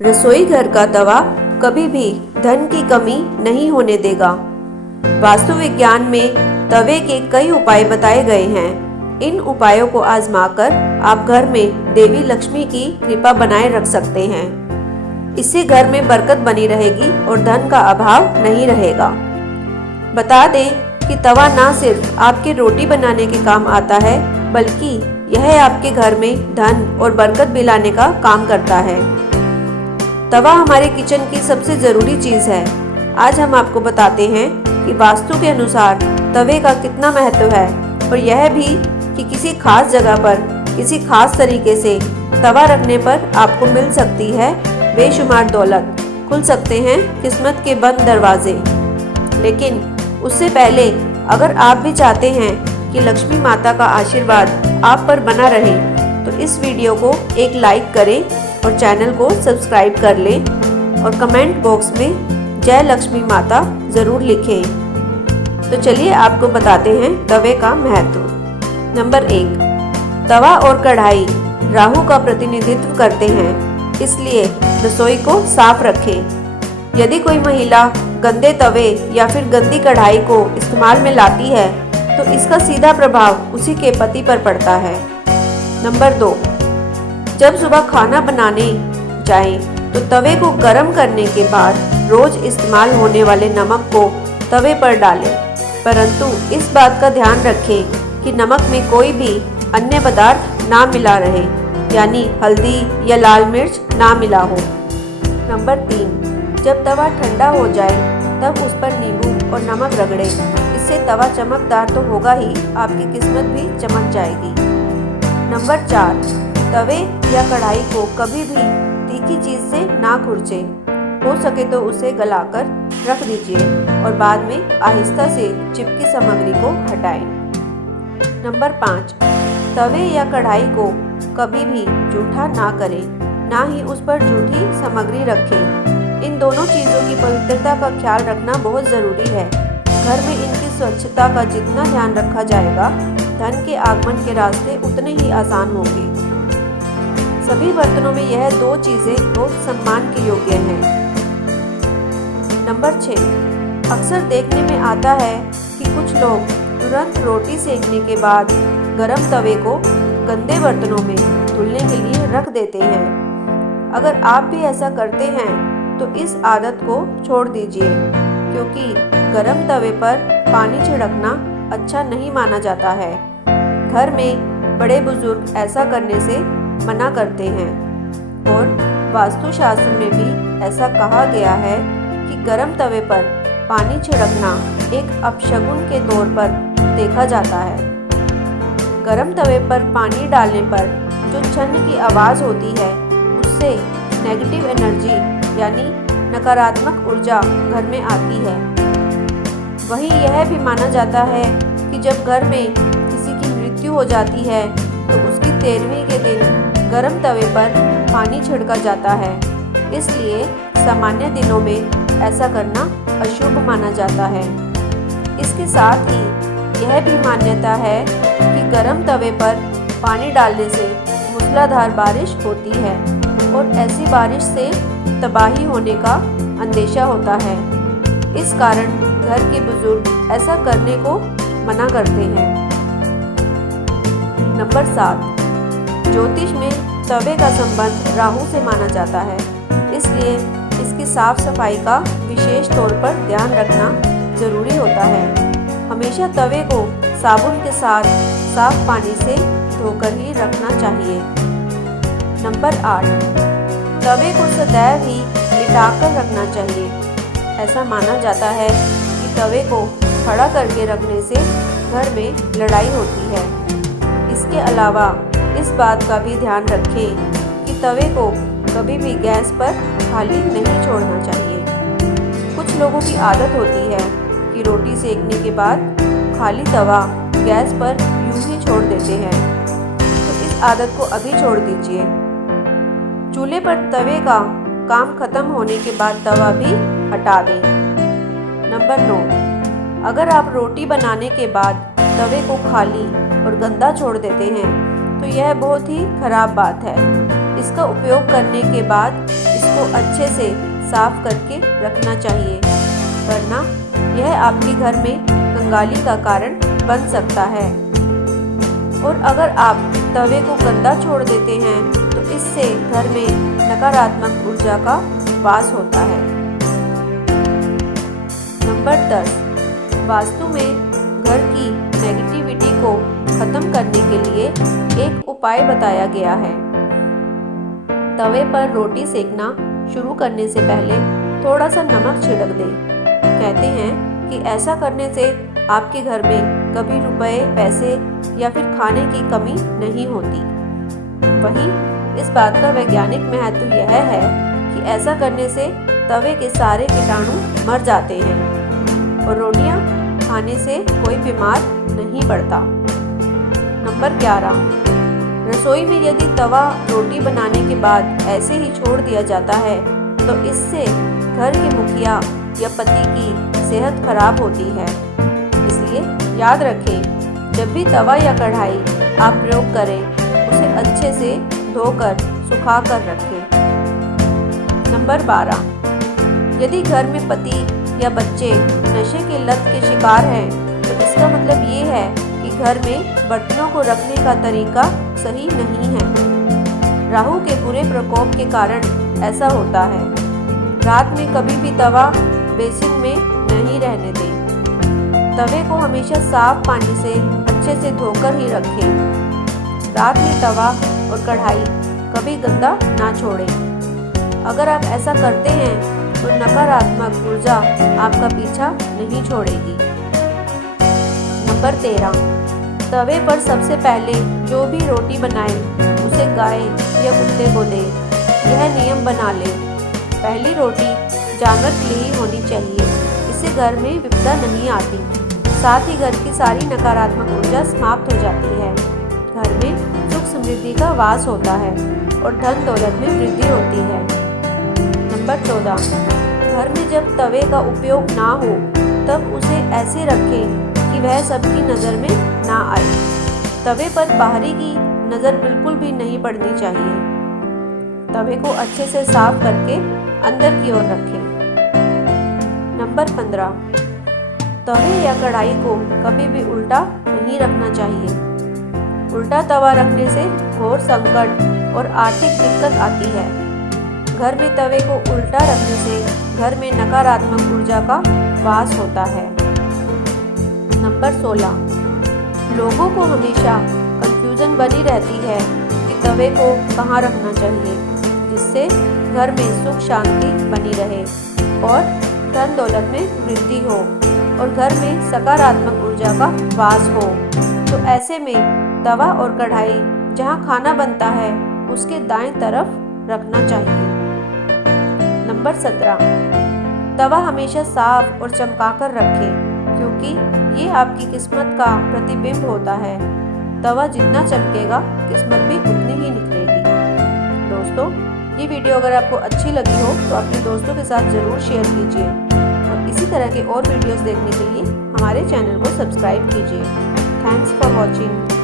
रसोई घर का तवा कभी भी धन की कमी नहीं होने देगा। वास्तु विज्ञान में तवे के कई उपाय बताए गए हैं। इन उपायों को आजमाकर आप घर में देवी लक्ष्मी की कृपा बनाए रख सकते हैं। इससे घर में बरकत बनी रहेगी और धन का अभाव नहीं रहेगा। बता दें कि तवा ना सिर्फ आपके रोटी बनाने के काम आता है, बल्कि यह आपके घर में धन और बरकत भी लाने का काम करता है। तवा हमारे किचन की सबसे ज़रूरी चीज़ है। आज हम आपको बताते हैं कि वास्तु के अनुसार तवे का कितना महत्व है, और यह भी कि किसी खास जगह पर किसी खास तरीके से तवा रखने पर आपको मिल सकती है बेशुमार दौलत, खुल सकते हैं किस्मत के बंद दरवाजे। लेकिन उससे पहले अगर आप भी चाहते हैं कि लक्ष्मी माता का आशीर्वाद आप पर बना रहे, तो इस वीडियो को एक लाइक करें और चैनल को सब्सक्राइब कर लें, और कमेंट बॉक्स में जय लक्ष्मी माता ज़रूर लिखें। तो चलिए आपको बताते हैं तवे का महत्व। नंबर 1, तवा और कढ़ाई राहु का प्रतिनिधित्व करते हैं, इसलिए रसोई को साफ रखें। यदि कोई महिला गंदे तवे या फिर गंदी कढ़ाई को इस्तेमाल में लाती है, तो इसका सीधा प्रभाव उसी के पति पर पड़ता है। नंबर 2, जब सुबह खाना बनाने जाएं, तो तवे को गर्म करने के बाद रोज इस्तेमाल होने वाले नमक को तवे पर डालें, परंतु इस बात का ध्यान रखें कि नमक में कोई भी अन्य पदार्थ ना मिला रहे, यानी हल्दी या लाल मिर्च ना मिला हो। नंबर 3, जब तवा ठंडा हो जाए तब उस पर नींबू और नमक रगड़ें। इससे तवा चमकदार तो होगा ही, आपकी किस्मत भी चमक जाएगी। नंबर 4, तवे या कढ़ाई को कभी भी तीखी चीज़ से ना खुरचें। हो सके तो उसे गलाकर रख दीजिए और बाद में आहिस्ता से चिपकी सामग्री को हटाएं। नंबर 5, तवे या कढ़ाई को कभी भी जूठा ना करें, ना ही उस पर जूठी सामग्री रखें। इन दोनों चीज़ों की पवित्रता का ख्याल रखना बहुत ज़रूरी है। घर में इनकी स्वच्छता का जितना ध्यान रखा जाएगा, धन के आगमन के रास्ते उतने ही आसान होंगे। सभी बर्तनों में यह 2 चीज़ें बहुत सम्मान के योग्य हैं। नंबर 6, अक्सर देखने में आता है कि कुछ लोग तुरंत रोटी सेकने के बाद गरम तवे को गंदे बर्तनों में धुलने के लिए रख देते हैं। अगर आप भी ऐसा करते हैं तो इस आदत को छोड़ दीजिए, क्योंकि गरम तवे पर पानी छिड़कना अच्छा नहीं माना जाता है। घर में बड़े बुजुर्ग ऐसा करने से मना करते हैं, और वास्तुशास्त्र में भी ऐसा कहा गया है कि गरम तवे पर पानी छिड़कना एक अपशगुन के तौर पर देखा जाता है। गरम तवे पर पानी डालने पर जो छन्न की आवाज़ होती है, उससे नेगेटिव एनर्जी यानी नकारात्मक ऊर्जा घर में आती है। वहीं यह भी माना जाता है कि जब घर में किसी की मृत्यु हो जाती है, तो उसकी 13वीं के दिन गरम तवे पर पानी छिड़का जाता है। इसलिए सामान्य दिनों में ऐसा करना अशुभ माना जाता है। इसके साथ ही यह भी मान्यता है कि गरम तवे पर पानी डालने से मूसलाधार बारिश होती है, और ऐसी बारिश से तबाही होने का अंदेशा होता है। इस कारण घर के बुजुर्ग ऐसा करने को मना करते हैं। नंबर 7, ज्योतिष में तवे का संबंध राहु से माना जाता है, इसलिए इसकी साफ सफाई का विशेष तौर पर ध्यान रखना जरूरी होता है। हमेशा तवे को साबुन के साथ साफ पानी से धोकर ही रखना चाहिए। नंबर 8, तवे को सदैव ही लिटाकर रखना चाहिए। ऐसा माना जाता है कि तवे को खड़ा करके रखने से घर में लड़ाई होती है। इसके अलावा इस बात का भी ध्यान रखें कि तवे को कभी भी गैस पर खाली नहीं छोड़ना चाहिए। कुछ लोगों की आदत होती है कि रोटी सेकने के बाद खाली तवा गैस पर यूं ही छोड़ देते हैं, तो इस आदत को अभी छोड़ दीजिए। चूल्हे पर तवे का काम खत्म होने के बाद तवा भी हटा दें। नंबर 9, अगर आप रोटी बनाने के बाद तवे को खाली और गंदा छोड़ देते हैं, तो यह बहुत ही खराब बात है। इसका उपयोग करने के बाद इस इसको अच्छे से साफ करके रखना चाहिए, वरना यह आपके घर में कंगाली का कारण बन सकता है। और अगर आप तवे को गंदा छोड़ देते हैं तो इससे घर में नकारात्मक ऊर्जा का वास होता है। नंबर 10, वास्तु में घर की नेगेटिविटी को खत्म करने के लिए एक उपाय बताया गया है। तवे पर रोटी सेकना शुरू करने से पहले थोड़ा सा नमक छिड़क दें। कहते हैं कि ऐसा करने से आपके घर में कभी रुपए, पैसे या फिर खाने की कमी नहीं होती। वहीं इस बात का वैज्ञानिक महत्व यह है कि ऐसा करने से तवे के सारे कीटाणु मर जाते हैं और रोटियां खाने से कोई बीमार नहीं पड़ता। नंबर 11, रसोई में यदि तवा रोटी बनाने के बाद ऐसे ही छोड़ दिया जाता है तो इससे घर के मुखिया या पति की सेहत खराब होती है। इसलिए याद रखें, जब भी तवा या कढ़ाई आप प्रयोग करें उसे अच्छे से धोकर सुखा कर रखें। नंबर 12, यदि घर में पति या बच्चे नशे के लत के शिकार हैं तो इसका मतलब ये है कि घर में बर्तनों को रखने का तरीका सही नहीं है। राहु के बुरे प्रकोप के कारण ऐसा होता है। रात में कभी भी तवा बेसिन में नहीं रहने दें। तवे को हमेशा साफ पानी से अच्छे से धोकर ही रखें। रात में तवा और कढ़ाई कभी गंदा ना छोड़ें। अगर आप ऐसा करते हैं तो नकारात्मक ऊर्जा आपका पीछा नहीं छोड़ेगी। नंबर 13, तवे पर सबसे पहले जो भी रोटी बनाए उसे गाय या कुत्ते को दे। यह नियम बना ले, पहली रोटी जानवर के लिए ही होनी चाहिए। इससे घर में विपदा नहीं आती, साथ ही घर की सारी नकारात्मक ऊर्जा समाप्त हो जाती है। घर में सुख समृद्धि का वास होता है और धन दौलत में वृद्धि होती है। नंबर 14, घर में जब तवे का उपयोग ना हो तब उसे ऐसे रखें कि वह सबकी नज़र में ना आए। तवे पर बाहरी की नज़र बिल्कुल भी नहीं पड़नी चाहिए। तवे को अच्छे से साफ करके अंदर की ओर रखें। नंबर 15, तवे या कढ़ाई को कभी भी उल्टा नहीं रखना चाहिए। उल्टा तवा रखने से घोर संकट और आर्थिक दिक्कत आती है। घर में तवे को उल्टा रखने से घर में नकारात्मक ऊर्जा का वास होता है। नंबर 16, लोगों को हमेशा कंफ्यूजन बनी रहती है कि तवे को कहाँ रखना चाहिए, जिससे घर में सुख शांति बनी रहे और धन दौलत में वृद्धि हो और घर में सकारात्मक ऊर्जा का वास हो। तो ऐसे में तवा और कढ़ाई जहाँ खाना बनता है उसके दाएं तरफ रखना चाहिए। नंबर 17, तवा हमेशा साफ और चमकाकर रखें, क्योंकि ये आपकी किस्मत का प्रतिबिंब होता है। तवा जितना चमकेगा किस्मत भी उतनी ही निखरेगी। दोस्तों, ये वीडियो अगर आपको अच्छी लगी हो तो अपने दोस्तों के साथ ज़रूर शेयर कीजिए और इसी तरह के और वीडियोस देखने के लिए हमारे चैनल को सब्सक्राइब कीजिए। Thanks for watching.